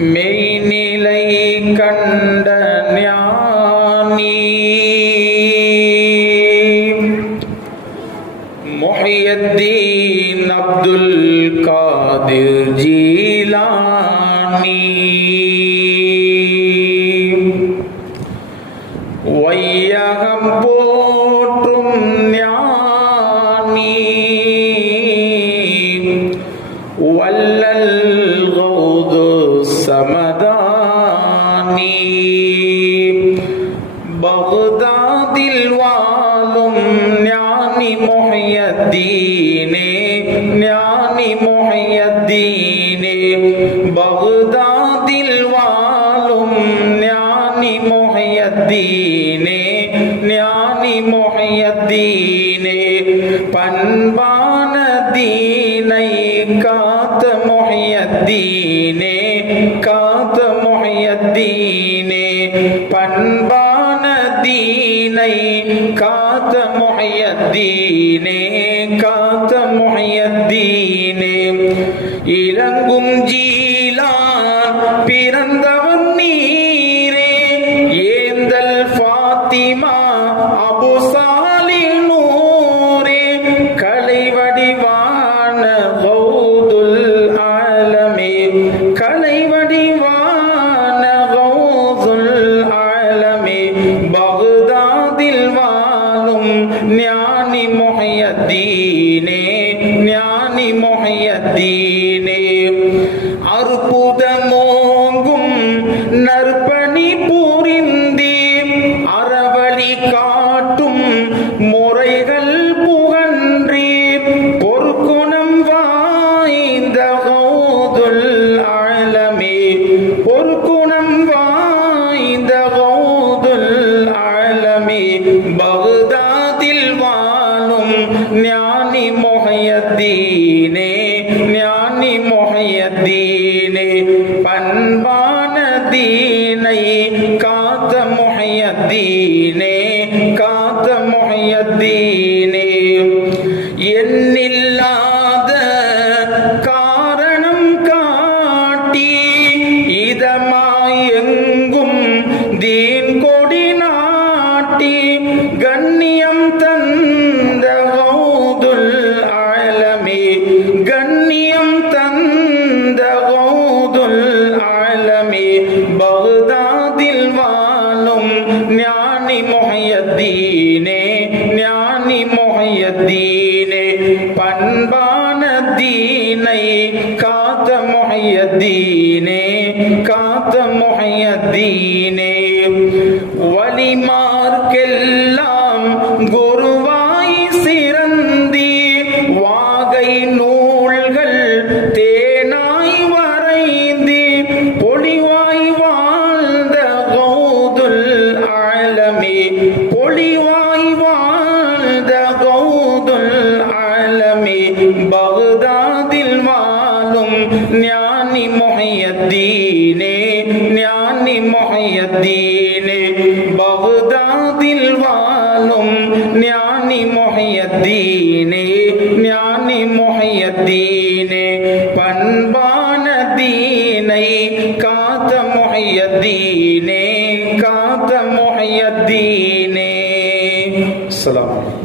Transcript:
மெய்நிலை கண்ட ஞானி. மொஹியத்தீன் அப்துல் காதிர் ஜீலானி. வையகம் போற்றும் ஞானி. வல்லல் கௌதூர் சமதானி. பகுதாதில் வாழும் ஞானி மொஹையத்தீனே ஞானி மொஹையத்தீனே. பகுதாதில் வாழும் ஞானி மொஹையத்தீனே ஞானி மொஹையத்தீனே. பண்பான தீனை காத்த மொஹையத்தீனே. காத்த மொஹியத்தீனே பண்பான தீனை காத்த மொஹியத்தீனே காத்த மொஹியத்தீனே. இளங்கும் ஜீலான் பிறந்தவன் நீரே ஏந்தல் ஃபாத்திமா அபுசா பகுதாதில் வாழும் ஞானி மொஹையத்தீனே ஞானி மொஹையத்தீனே அற்புதமோ மொஹியத்தீனே ஞானி மொஹியத்தீனே பண்பான தீனை காத்த மொஹியத்தீனே காத்த மொஹியத்தீனே பண்பான தீனை காத்த மொஹியத்தீனே காத்த மொஹியத்தீனே வலிமார்க்கெல்லாம் ஆலமே பகுதாதில் வாழும் ஞானி மொஹியத்தீனே ஞானி மொஹியத்தீனே பகுதாதில் வாழும் ஞானி மொஹியத்தீனே ஞானி மொஹியத்தீனே பண்பான தீனை காத்த மொஹியத்தீனே காத்த மொஹியத்தீனே அஸ்ஸலாமு